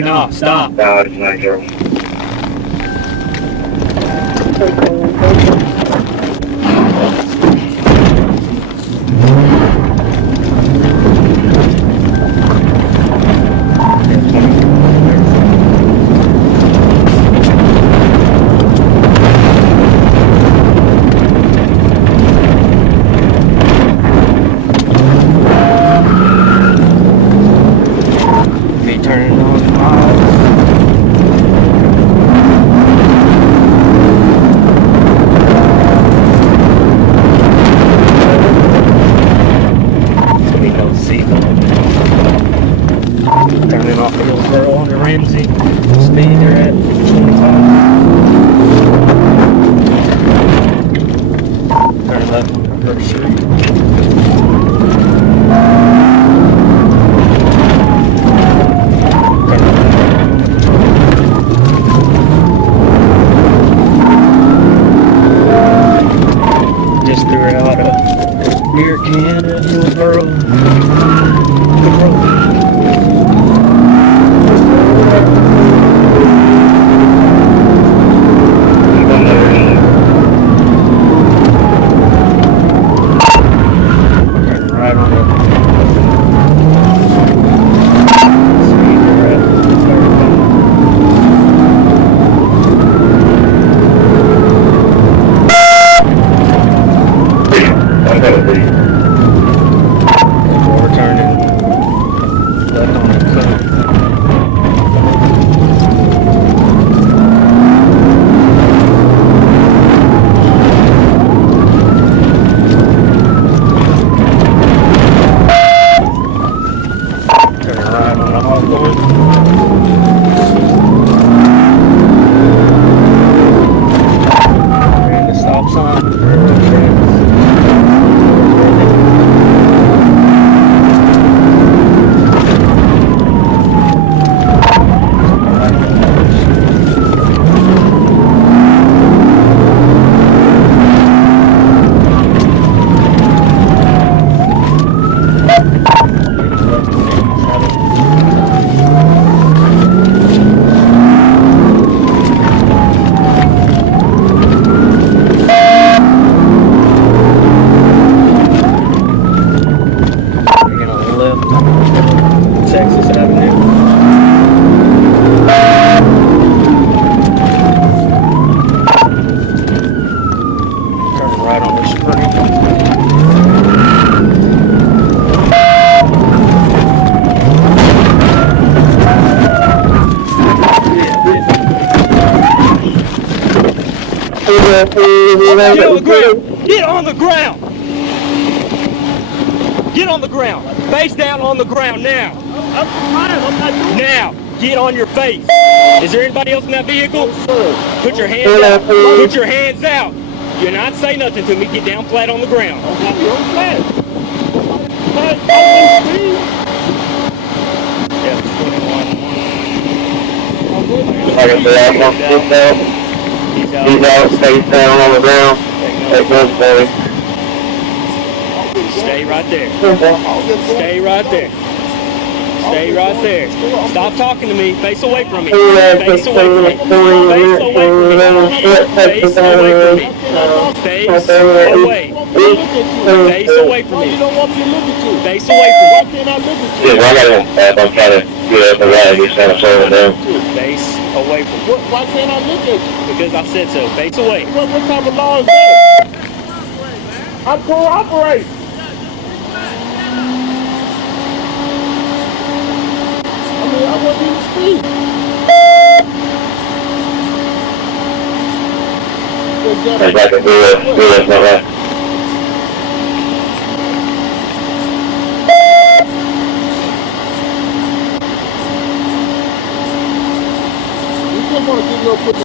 No, stop. No, it's not true. Me turning on the miles. Turning off the little girl on the Ramsey. Speed they're at 25. Turn left on the first street. Just threw out a beer can at little girl. Right on it. We're turning left on the curve. Turning right on the Hawthorne. And the stop sign for two trains. Texas Avenue. Turning right on the spring. Get on the ground! Get on the ground! Face down on the ground now! I'm not Now! Get on your face! Is there anybody else in that vehicle? Put your hands out! Put your hands out! You're not saying nothing to me. Get down flat on the ground. You're flat. Yeah, 21. Like I said, I'm going to sit down. He's out, face down on the ground. Take those boys. Stay right there. Stay right there. Stay right there. Stop talking to me. Face away from me. Face away from me. Face away from me. Face away from me. Face away. Face away from me. Face away from me. Yeah, well, I got him. I'm trying to get up the right. He's trying to slow it down. Face away from me. Why can't I look at you? Because I said so. Face away. What type of law is that? I cooperate. I wasn't even speak. Hey, back and do it, my man.